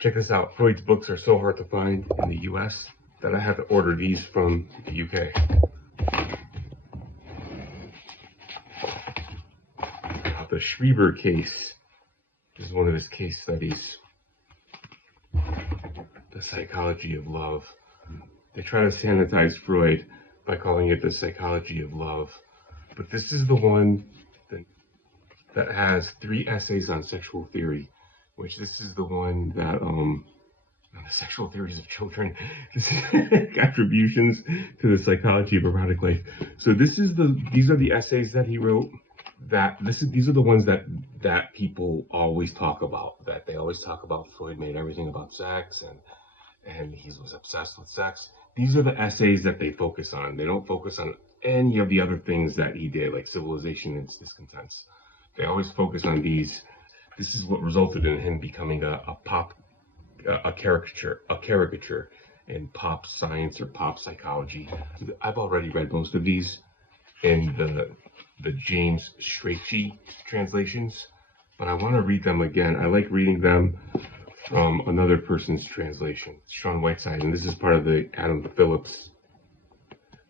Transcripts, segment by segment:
Check this out. Freud's books are so hard to find in the US that I had to order these from the UK. The Schreber case is one of his case studies. The Psychology of Love. They try to sanitize Freud by calling it the Psychology of Love. But this is the one that has 3 essays on sexual theory, which this is the one that, on the sexual theories of children, contributions to the psychology of erotic life. So these are the essays that he wrote. These are the ones that people always talk about. That they always talk about. Freud made everything about sex, and he was obsessed with sex. These are the essays that they focus on. They don't focus on any of the other things that he did, like civilization and its discontents. They always focus on these. This is what resulted in him becoming a caricature in pop science or pop psychology. I've already read most of these in the James Strachey translations, but I want to read them again. I like reading them from another person's translation, Sean Whiteside, and this is part of the Adam Phillips.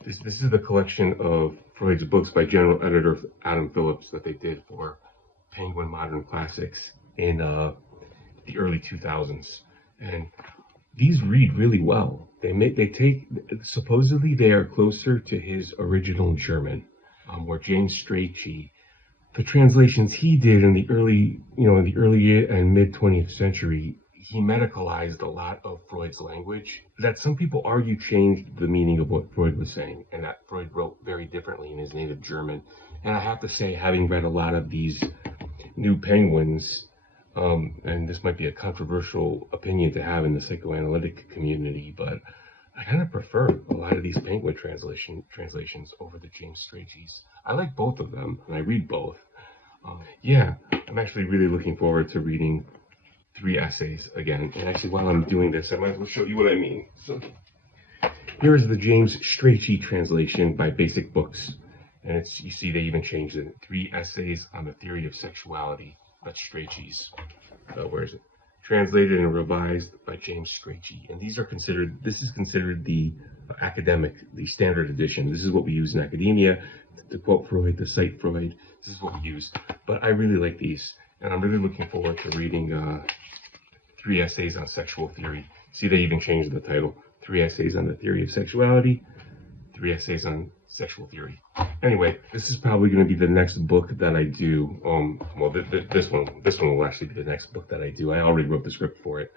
This is the collection of Freud's books by general editor Adam Phillips that they did for Penguin Modern Classics in the early 2000s, and these read really well. Supposedly they are closer to his original German, where James Strachey, the translations he did in the early and mid 20th century, he medicalized a lot of Freud's language that some people argue changed the meaning of what Freud was saying, and that Freud wrote very differently in his native German. And I have to say, having read a lot of these new Penguins, and this might be a controversial opinion to have in the psychoanalytic community, but I kind of prefer a lot of these Penguin translations over the James Strachey's. I like both of them, and I read both. I'm actually really looking forward to reading 3 essays again. And actually, while I'm doing this, I might as well show you what I mean. So here is the James Strachey translation by Basic Books. And you see they even changed it. 3 essays on the theory of sexuality. That's Strachey's. Where is it? Translated and revised by James Strachey. And this is considered the the standard edition. This is what we use in academia. To quote Freud, to cite Freud, this is what we use. But I really like these. And I'm really looking forward to reading 3 essays on sexual theory. See, they even changed the title. 3 essays on the theory of sexuality, 3 essays on sexual theory. Anyway, this is probably going to be the next book that I do. This one will actually be the next book that I do. I already wrote the script for it.